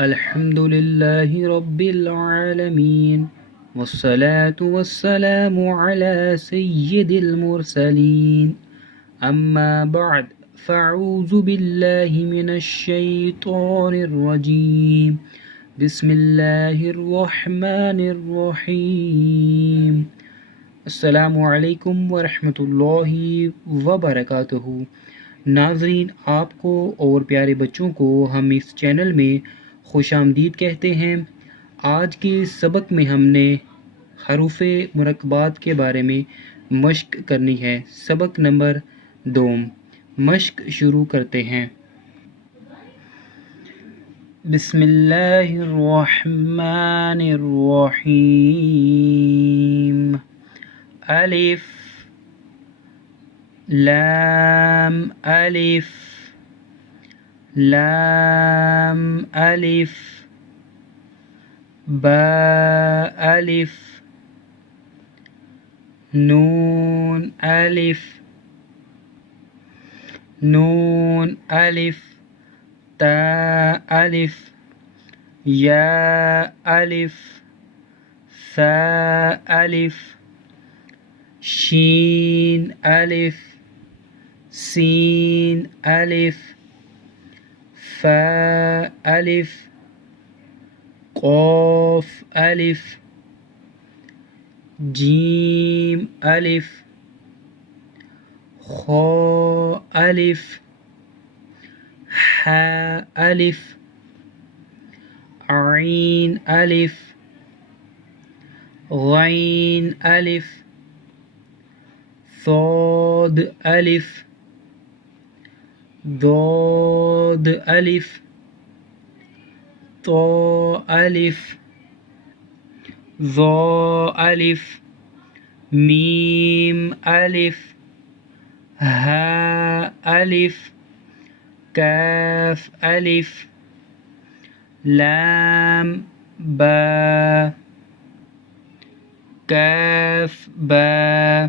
الحمد لله رب العالمين والصلاة والسلام على سيد المرسلين أما بعد فأعوذ بالله من الشيطان الرجيم بسم الله الرحمن الرحيم السلام علیکم ورحمۃ اللہ وبرکاتہ۔ ناظرین، آپ کو اور پیارے بچوں کو ہم اس چینل میں خوش آمدید کہتے ہیں۔ آج کے سبق میں ہم نے حروف مرکبات کے بارے میں مشق کرنی ہے۔ سبق نمبر 2، مشق شروع کرتے ہیں۔ بسم اللہ الرحمن الرحیم۔ الف لام الف لام الف با الف نون الف نون الف تا الف یا الف ثا الف شین الف سین الف فا الف قاف الف جیم الف خا الف حا الف عین الف غین الف صاد الف ضاد الف طا الف ظا الف میم الف ہا الف کاف الف لام با کاف با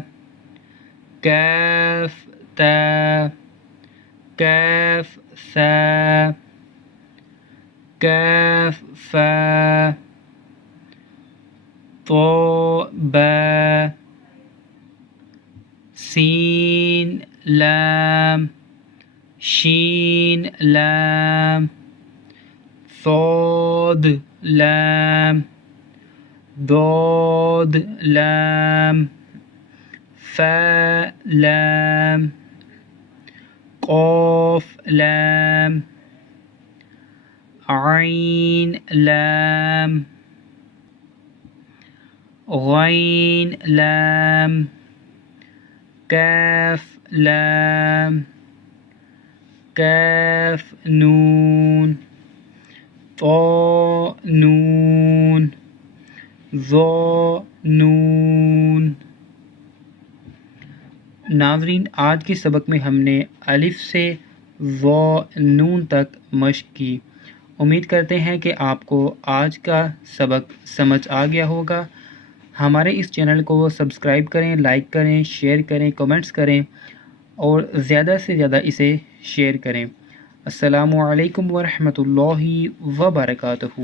کاف تا کاف ثا کاف فا طا با سین لام شین لام صاد لام ضاد لام فا لام قاف لام عین لام غین لام کاف لام کاف نون طا نون ظا نون۔ ناظرین، آج کے سبق میں ہم نے الف سے ظا نون تک مشق کی۔ امید کرتے ہیں کہ آپ کو آج کا سبق سمجھ آ گیا ہوگا۔ ہمارے اس چینل کو سبسکرائب کریں، لائک کریں، شیئر کریں، کمنٹس کریں اور زیادہ سے زیادہ اسے شیئر کریں۔ السلام علیکم ورحمۃ اللہ وبرکاتہ۔